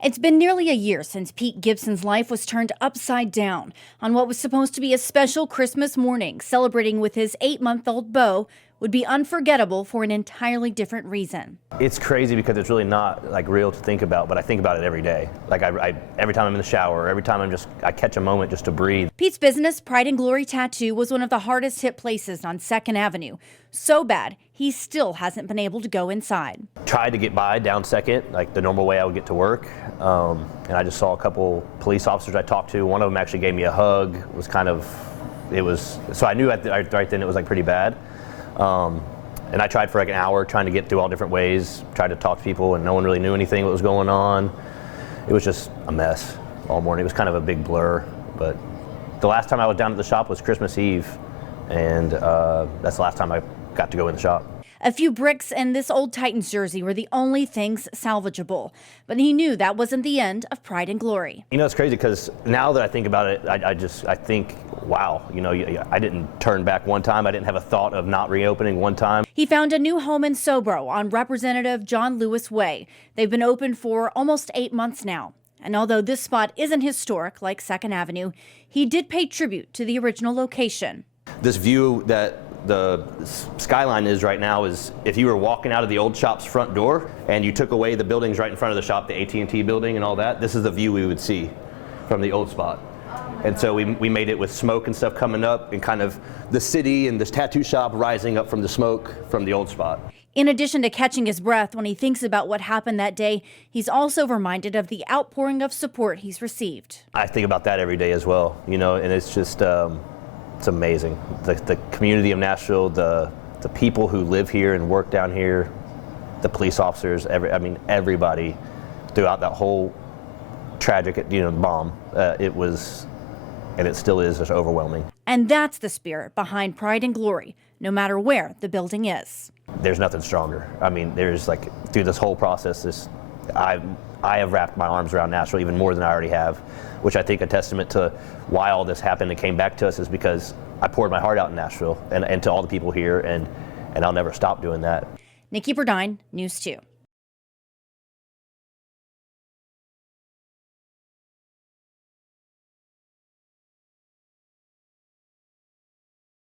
It's been nearly a year since Pete Gibson's life was turned upside down on what was supposed to be a special Christmas morning. Celebrating with his 8-month-old Beau would be unforgettable for an entirely different reason. It's crazy because it's really not like real to think about, but I think about it every day. Like every time I'm in the shower, every time I catch a moment just to breathe. Pete's business, Pride and Glory Tattoo, was one of the hardest hit places on 2nd Avenue. So bad, he still hasn't been able to go inside. Tried to get by down 2nd, like the normal way I would get to work. And I just saw a couple police officers I talked to. One of them actually gave me a hug. So I knew right then it was like pretty bad. And I tried for like an hour trying to get through all different ways, tried to talk to people, and no one really knew anything what was going on. It was just a mess all morning. It was kind of a big blur, but the last time I was down at the shop was Christmas Eve, and that's the last time I got to go in the shop. A few bricks and this old Titans jersey were the only things salvageable, but he knew that wasn't the end of Pride and Glory. You know, it's crazy because now that I think about it, I think, wow, you know, I didn't turn back one time. I didn't have a thought of not reopening one time. He found a new home in Sobro on Representative John Lewis Way. They've been open for almost 8 months now. And although this spot isn't historic like 2nd Avenue, he did pay tribute to the original location. This view that the skyline is right now is if you were walking out of the old shop's front door and you took away the buildings right in front of the shop, the AT&T building and all that, this is the view we would see from the old spot. And so we made it with smoke and stuff coming up and kind of the city and this tattoo shop rising up from the smoke from the old spot. In addition to catching his breath when he thinks about what happened that day, he's also reminded of the outpouring of support he's received. I think about that every day as well, you know, and it's just, it's amazing. The community of Nashville, the people who live here and work down here, the police officers, everybody throughout that whole tragic, bomb. It was, and it still is, just overwhelming. And that's the spirit behind Pride and Glory, no matter where the building is. There's nothing stronger. I mean, there's like, through this whole process, I have wrapped my arms around Nashville even more than I already have, which I think a testament to why all this happened and came back to us is because I poured my heart out in Nashville and to all the people here, and I'll never stop doing that. Nikki Burdine, News 2.